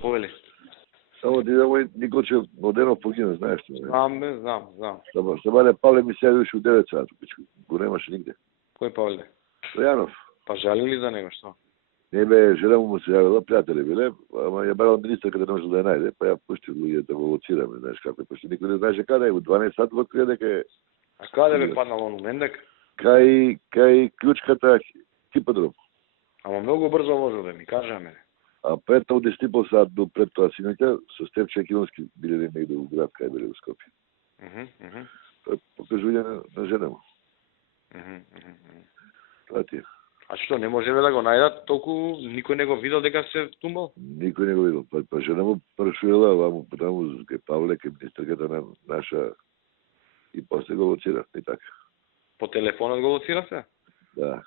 Повели. Само ти да мой Николчев Моденов погина, знаеш ли? Знам. Сама не Павле ми сега уши у 9 сата, го немаше нигде. Кој Павле? Стојанов. Па жали ли за него, што? Не бе, жена му се јавила, пријатели биле, ама ја барала министарка да не може да ја најде, па ја пушти луѓе да го лоцираме, знаеш како е, пошто никој не знаеше каде е, у 12 сат во открија дека е. А каде бе паднал он Мендек? Кај клучката хиподром. Ама многу брзо возил да ми кажа мене. А пред тоа 10,5 сат до пред тоа синоќа со Степче Екиновски биле негде у град кај биле у Скопје. Тоа е покажување на жена му. Тоа ти е. А што, не можеле да го најдат, толку никој не го видел дека се тумбал? Никој не го видел. Па жена му прашувала, ваму таму кај Павле, кај министерката на наша и после го лоцира, и така. По телефонот го лоцира се? Да.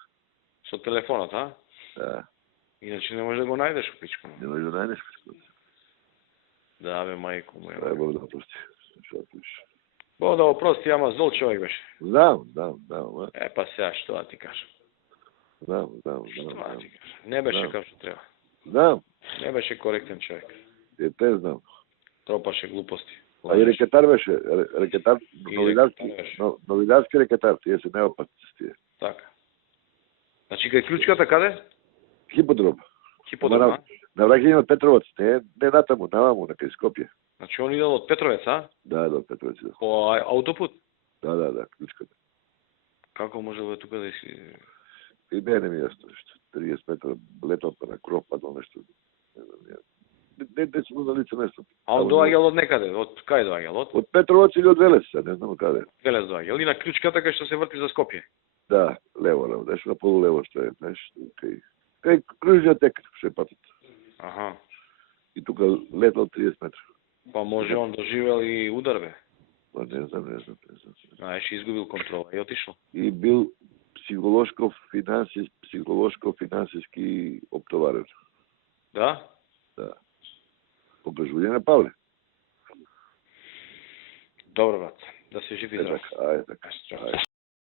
Со телефонот, а? Да. Иначе не може да го најдеш у пичку. Не може да најдеш пичку. Да, бе, мајко му. Дај Бог да прости. Што пиш? Бог да го прости, ама зол човек беше. Знам. Па сега, што да ти кажам? Знам. Што да ти кажам? Не беше како што треба. Знам. Не беше коректен човек. Те знам. Тропаше глупости. А и рекетар беше, рекетар, новидарски рекетар, тие се најопасни тие. Така. Значи, кај клучката каде? Хиподром. Хиподром, а? На враќање од Петровец, не натаму, наваму, на кај Скопје. Значи, он идел од Петровец, а? Да, од Петровец. Да. По аутопут? Да, клучката. Како може да тука да иси... И не ми јасно нешто. 30 метра летал па на кров, падал нешто. Не знам, не сум на лице место. А он доаѓал од некаде? Од кај доаѓал? Од Петровец или од Велес, не знам каде. Велес доаѓал. И на клучката кај што се врти за Скопје? Да, лево, знаеш, на полулево што е, знаеш, кај кружниот тек што е патот. Аха. И тука летал 30 метра. Па може он доживел и удар, бе? Па не знам. Знаеш, изгубил контрола и отишол. И бил психолошко-финансиски оптоварен. Да? Да. Покажување на Павле. Добро, брат. Да се живи. Ајде така.